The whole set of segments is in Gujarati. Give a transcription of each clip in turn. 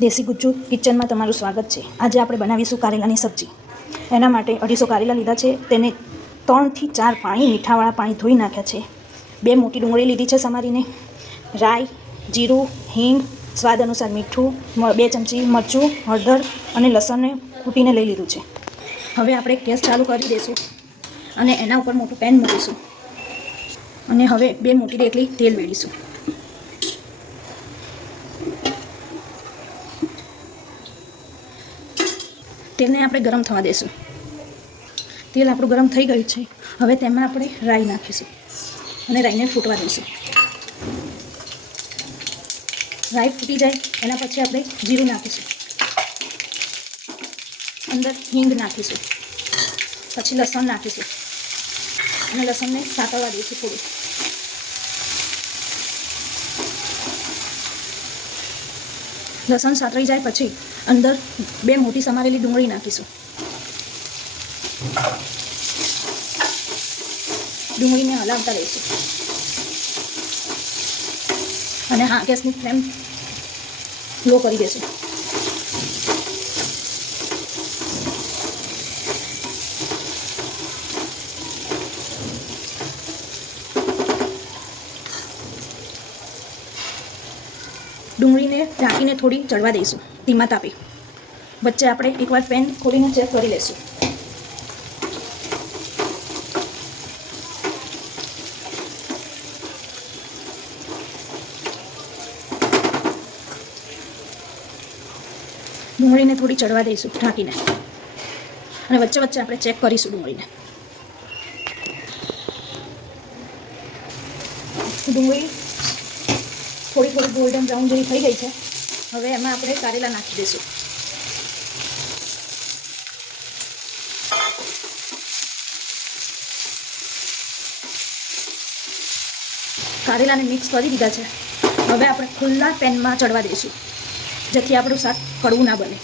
દેશી ગુજ્જુ કિચનમાં તમારું સ્વાગત છે। આજે આપણે બનાવીશું કારેલાની સબ્જી। એના માટે 250 કારેલા લીધા છે। તેને 3 થી 4 પાણી મીઠાવાળા પાણી ધોઈ નાખ્યા છે। 2 મોટી ડુંગળી લીધી છે સમારીને, રાઈ, જીરું, હિંગ, સ્વાદ અનુસાર મીઠું, 2 ચમચી મરચું, હળદર અને લસણને કૂટીને લઈ લીધું છે। હવે આપણે ગેસ ચાલુ કરી દઈશું અને એના ઉપર મોટું પેન મૂકીશું અને હવે 2 મોટી ડેકલી તેલ વેડીશું। તેલને આપણે ગરમ થવા દઈશું। તેલ આપણું ગરમ થઈ ગયું છે। હવે તેમાં આપણે રાઈ નાખીશું અને રાઈને ફૂટવા દઈશું। રાઈ ફૂટી જાય એના પછી આપણે જીરું નાખીશું, અંદર હિંગ નાખીશું, પછી લસણ નાખીશું અને લસણને સાતળવા દઈશું થોડું। લસણ સાતળી જાય પછી અંદર 2 મોટી સમારેલી ડુંગળી નાખીશું। ડુંગળીને હલાવતા રહીશું અને હા, ગેસની ફ્લેમ લો કરી દઈશું। ડુંગળીને ઢાંકીને થોડી ચડવા દઈશું ધીમા તાપે। વચ્ચે આપણે એકવાર પેન ખોલીને ચેક કરી લઈશું। ડુંગળીને થોડી ચડવા દઈશું ઢાંકીને અને વચ્ચે વચ્ચે આપણે ચેક કરીશું ડુંગળીને। ડુંગળી થોડી ગોલ્ડન બ્રાઉન જેવી થઈ ગઈ છે। હવે એમાં આપણે કારેલા નાખી દઈશું। કારેલાને મિક્સ કરી દીધા છે। હવે આપણે ખુલ્લા પેનમાં ચડવા દઈશું જેથી આપણું શાક કડવું ના બને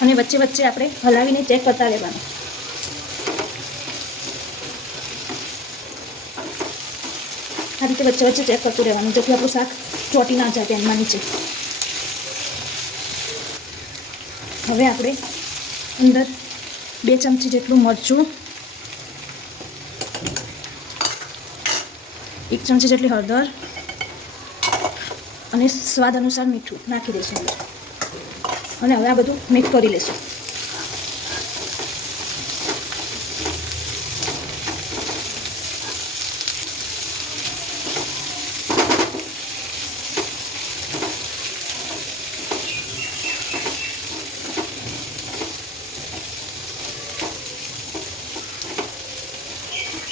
અને વચ્ચે વચ્ચે આપણે હલાવીને ચેક કરતા રહેવાનું। આ રીતે વચ્ચે વચ્ચે ચેક કરતું રહેવાનું જેથી આપણું શાક ચોંટી ના જાય પેનમાં નીચે। હવે આપણે અંદર 2 ચમચી જેટલું મરચું, 1 ચમચી જેટલી હળદર અને સ્વાદ અનુસાર મીઠું નાખી દઈશું અને હવે આ બધું મિક્સ કરી લઈશું।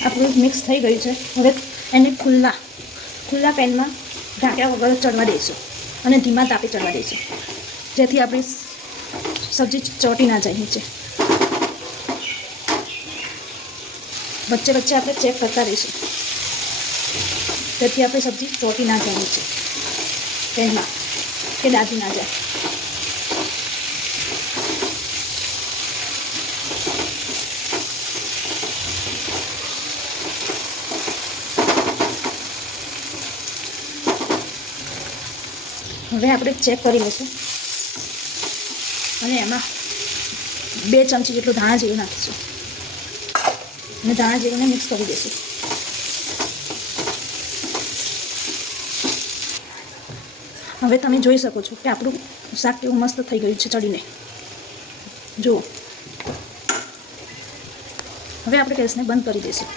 આપણું મિક્સ થઈ ગયું છે। હવે એને ખુલ્લા પેનમાં ઢાંક્યા વગર ચડવા દઈશું અને ધીમા તાપે ચડવા દઈશું જેથી આપણી સબ્જી ચોંટી ના જાય નીચે। વચ્ચે વચ્ચે આપણે ચેક કરતા રહીશું જેથી આપણી સબ્જી ચોંટી ના જાય નીચે પેનમાં કે દાજી ના જાય। હવે આપણે ચેક કરી લઈશું અને એમાં 2 ચમચી જેટલું ધાણા જીરું નાખીશું અને ધાણા જીરુંને મિક્સ કરી દઈશું। હવે તમે જોઈ શકો છો કે આપણું શાક કેવું મસ્ત થઈ ગયું છે ચડીને। જુઓ, હવે આપણે ગેસને બંધ કરી દઈશું।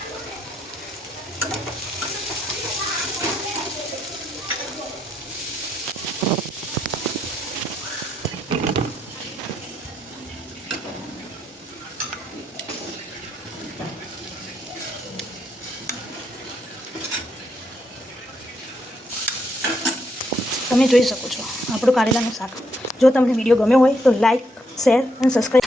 તમે જોઈ શકો છો આપણું કારેલાનું શાક। જો તમને વિડીયો ગમ્યો હોય તો લાઈક, શેર અને સબસ્ક્રાઈબ